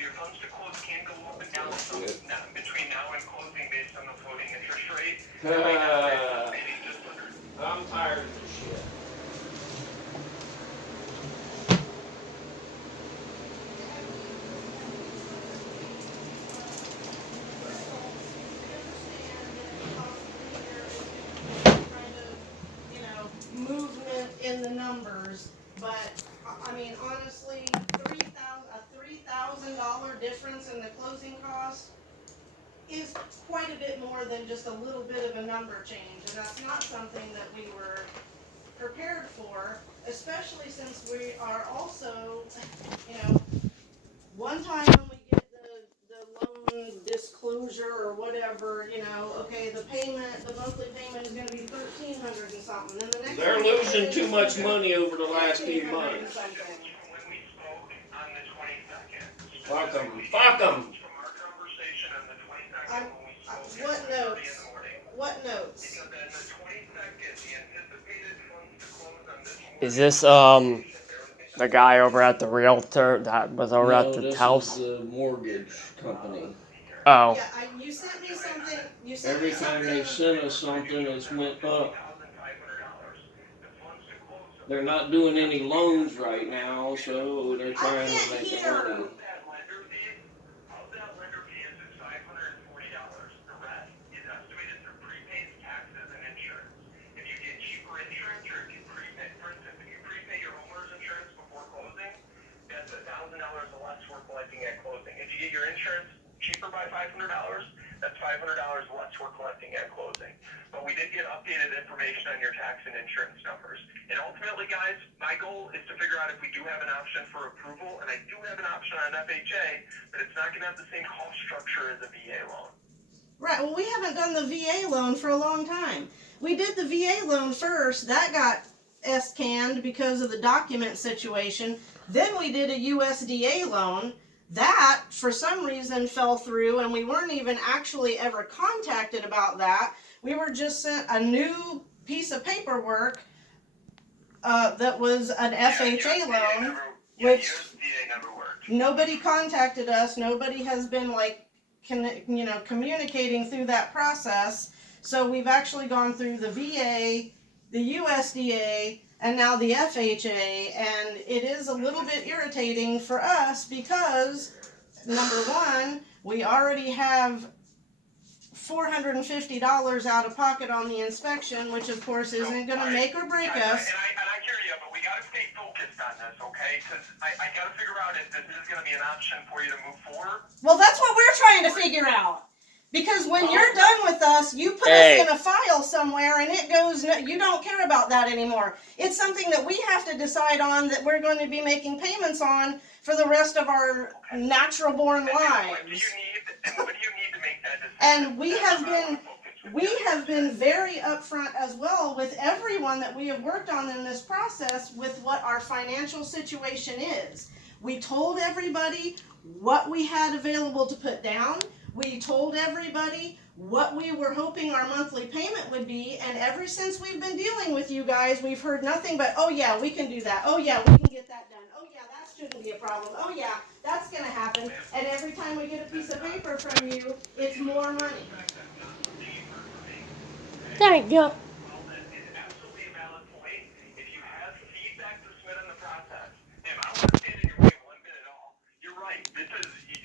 your funds to close can go up and down some between now and closing based on the floating interest rate. I'm tired of this shit. Movement in the numbers, but I mean, honestly, a $3,000 difference in the closing cost is quite a bit more than just a little bit of a number change, and that's not something that we were prepared for, especially since we are also, one time when we get the loan disclosure or whatever, okay, the monthly payment is gonna be $1,300 and something, then the next. They're losing too much money over the last few months. When we spoke on the 22nd. Fuck them. Fuck them. From our conversation on the 22nd when we spoke What at 3:30 notes? in the morning. What notes? Because on the 22nd, the anticipated funds to close on this morning. Is this the guy over at the realtor that was over at the house? This is the mortgage company. Oh. Yeah, you sent me something. Every time they send us something, it's went up. They're not doing any loans right now, so they're trying to make money. All that lender pays is $540. The rest is estimated through prepaid taxes and insurance. If you get cheaper insurance, or if you prepay, for instance, if you prepay your homeowner's insurance before closing, that's $1,000 less we're collecting at closing. If you get your insurance cheaper by $500, that's $500 less we're collecting at closing. But we did get updated information on your tax and insurance numbers. And ultimately, guys, my goal is to figure out if we do have an option for approval, and I do have an option on FHA, but it's not going to have the same cost structure as a VA loan. Right, well, we haven't done the VA loan for a long time. We did the VA loan first, that got S-canned because of the document situation. Then we did a USDA loan. That, for some reason, fell through, and we weren't even actually ever contacted about that. We were just sent a new piece of paperwork that was an FHA loan, which USDA never worked. nobody contacted us. Nobody has been communicating through that process. So we've actually gone through the VA, the USDA, and now the FHA, and it is a little bit irritating for us because, number one, we already have $450 out of pocket on the inspection, which of course isn't going to make or break us. And I hear you, but we got to stay focused on this, okay? Because I got to figure out if this is going to be an option for you to move forward. Well, that's what we're trying to figure out. Because when you're done with us, you put us in a file somewhere and it goes, you don't care about that anymore. It's something that we have to decide on that we're going to be making payments on for the rest of our natural born lives. What do you need to make that decision? And we have been very upfront as well with everyone that we have worked on in this process with what our financial situation is. We told everybody what we had available to put down. We told everybody what we were hoping our monthly payment would be, and ever since we've been dealing with you guys, we've heard nothing but, oh yeah, we can do that. Oh yeah, we can get that done. Oh yeah, that shouldn't be a problem. Oh yeah, that's going to happen. And every time we get a piece of paper from you, it's more money. There you go.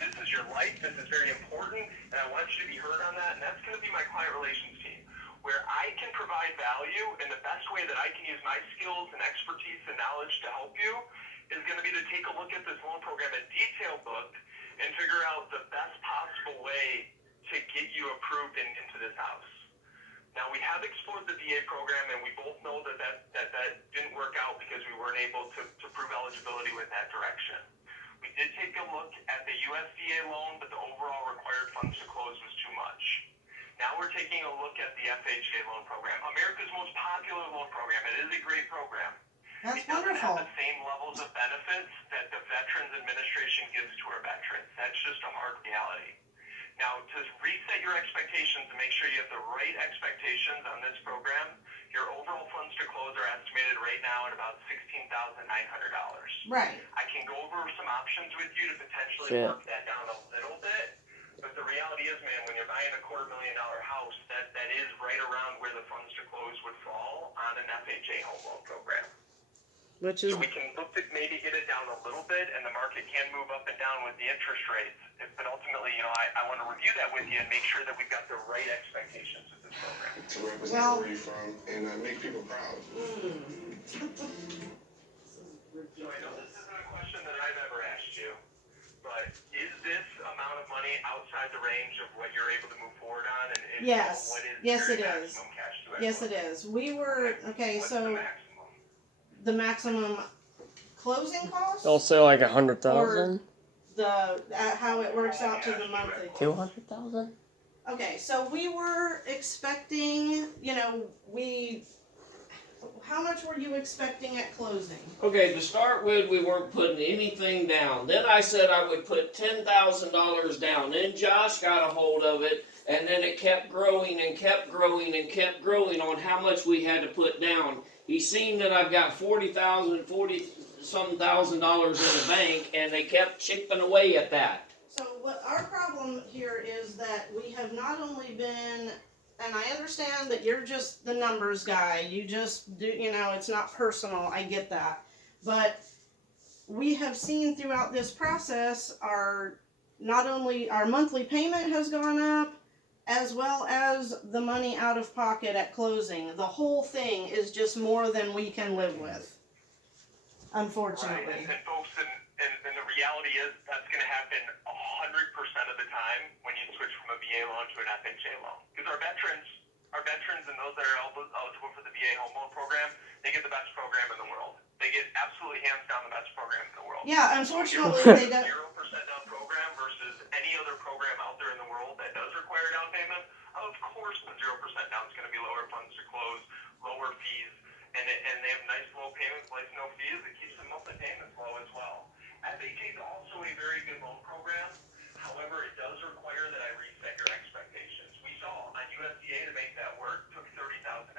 This is your life, this is very important, and I want you to be heard on that, and that's going to be my client relations team, where I can provide value, and the best way that I can use my skills and expertise and knowledge to help you is going to be to take a look at this loan program, a detailed look, and figure out the best possible way to get you approved into this house. Now, we have explored the VA program, and we both know that didn't work out because we weren't able to prove eligibility with that direction. We did take a look at the USDA loan, but the overall required funds to close was too much. Now we're taking a look at the FHA loan program, America's most popular loan program. It is a great program. That's it doesn't wonderful. have the same levels of benefits that the Veterans Administration gives to our veterans. That's just a hard reality. Now, to reset your expectations and make sure you have the right expectations on this program, your overall funds to close are estimated right now at about $16,900. Right. I can go over some options with you to potentially work that is, man, when you're buying a $250,000 house, that is right around where the funds to close would fall on an FHA home loan program. Which is So we can look to maybe get it down a little bit, and the market can move up and down with the interest rates. But ultimately, I want to review that with you and make sure that we've got the right expectations with this program. To represent where you're from and make people proud. So I know this isn't a question that I've ever asked you, but is this amount of money outside the range of what you're able to move forward on? And if Yes. so, what is Yes, your it is. maximum cash to yes, it is. We were okay. What's the So maximum? the maximum closing cost, They'll say like 100,000, how it works out to the monthly. 200,000. Okay, so we were expecting, how much were you expecting at closing? Okay, to start with, we weren't putting anything down. Then I said I would put $10,000 down. Then Josh got a hold of it, and then it kept growing and kept growing and kept growing on how much we had to put down. He's seen that I've got $40,000 in the bank, and they kept chipping away at that. So what our problem here is that we have not only been, and I understand that you're just the numbers guy, you just do, it's not personal, I get that. But we have seen throughout this process, not only our monthly payment has gone up, as well as the money out of pocket at closing. The whole thing is just more than we can live with, unfortunately. Right, and folks, and the reality is that's going to happen 100% of the time when you switch from a VA loan to an FHA loan. Because our veterans and those that are eligible for the VA home loan program, they get the best program in the world. They get absolutely hands down the best program in the world. Yeah, unfortunately they don't. 0% down program versus any other program out there in the world that does require down payment. Of course, the 0% down is going to be lower funds to close, lower fees, and they have nice low payments, like no fees. It keeps the monthly payments low as well. FHA is also a very good loan program. However, it does require that I reset your expectations. We saw on USDA to make that work took $30,000.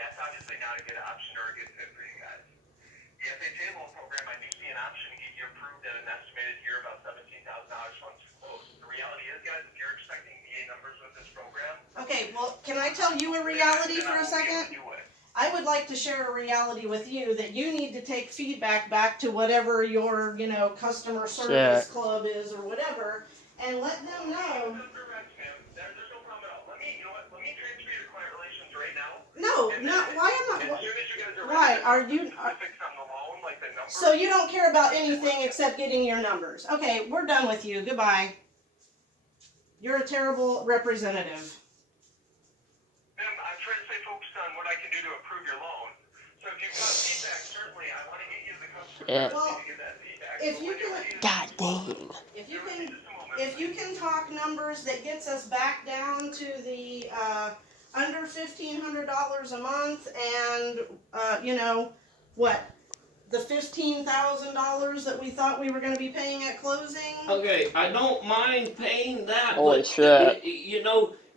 That's obviously not a good option or a good fit for you guys. The FHA loan program, I do see an option to get you approved at an estimated year about $17,000 funds to close. The reality is, guys, if you're expecting VA numbers with this program, Okay, well, can I tell you a reality then for I a won't be able second? to do it. I would like to share a reality with you that you need to take feedback back to whatever your, customer service club is or whatever, and let them know. That's correct, ma'am. There's no problem at all. Let me transfer you to client relations right now. No, And not, then why am as I, soon as you guys are why, ready, are you, specifics on the loan, like the numbers. so you don't care about anything except getting your numbers. Okay, we're done with you, goodbye. You're a terrible representative. Ma'am, I'm trying to stay focused on what I can do to improve your loan. So if you've got feedback, certainly I want to get you the customer Yeah. service to get that feedback. If So you when you're can- ready to- God dang. If you can talk numbers that gets us back down to the, under $1,500 a month and, the $15,000 that we thought we were gonna be paying at closing? Okay, I don't mind paying that, Holy but shit.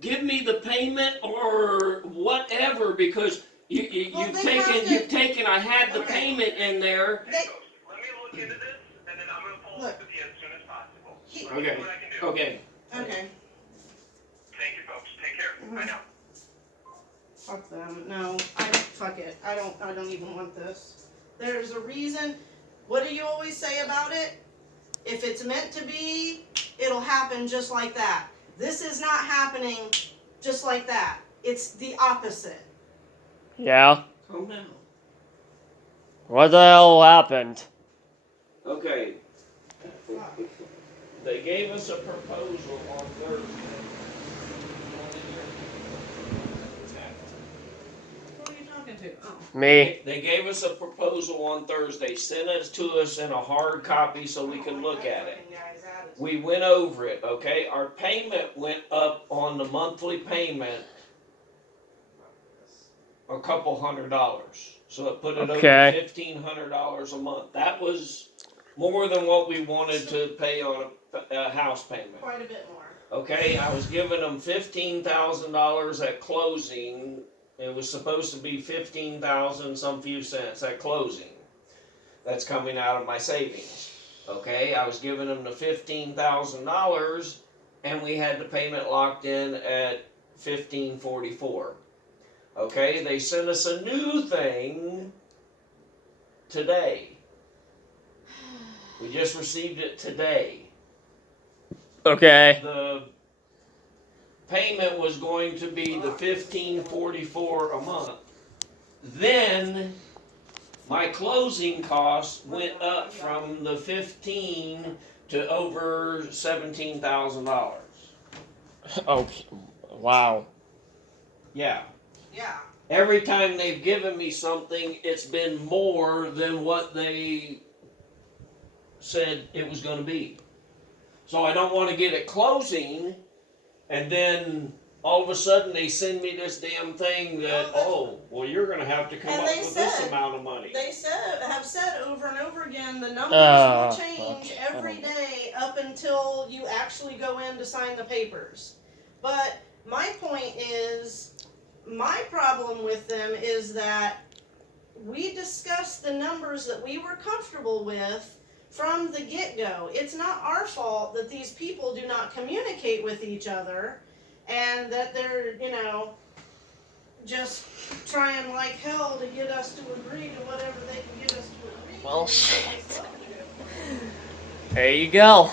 give me the payment or whatever because Well, you've they have to- taken. I had the Okay. payment in there. They- Let me look into this, and then I'm going to follow up with you as soon as possible. Let me Okay. see what I can do. Okay. Okay, Thank you, folks. Take care. Bye now. fuck them, no, fuck it, I don't even want this. There's a reason, what do you always say about it? If it's meant to be, it'll happen just like that. This is not happening just like that, it's the opposite. Yeah. Calm down. What the hell happened? Okay. They gave us a proposal on Thursday. Who are you talking to? Oh. Me. They gave us a proposal on Thursday, sent it to us in a hard copy so we could look at it. We went over it, okay? Our payment went up on the monthly payment a couple $100. So it put it Okay. over $1,500 a month. That was more than what we wanted to pay on a house payment. Quite a bit more. Okay, I was giving them $15,000 at closing. It was supposed to be 15,000 some few cents at closing. That's coming out of my savings. Okay, I was giving them the $15,000, and we had the payment locked in at $1,544. Okay, they sent us a new thing today. We just received it today. Okay. The payment was going to be the $1,544 a month. Then my closing costs went up from the $15,000 to over $17,000. Oh, wow. Yeah. Yeah. Every time they've given me something, it's been more than what they said it was going to be. So I don't want to get it closing, and then all of a sudden they send me this damn thing that, well, you're going to have to come And up they with said- this amount of money. They have said over and over again, the numbers Oh, will change fuck. every day up until you actually go in to sign the papers. But my point is, my problem with them is that we discussed the numbers that we were comfortable with from the get-go. It's not our fault that these people do not communicate with each other and that they're, just trying like hell to get us to agree to whatever they can get us to agree Well, to. shit. There you go.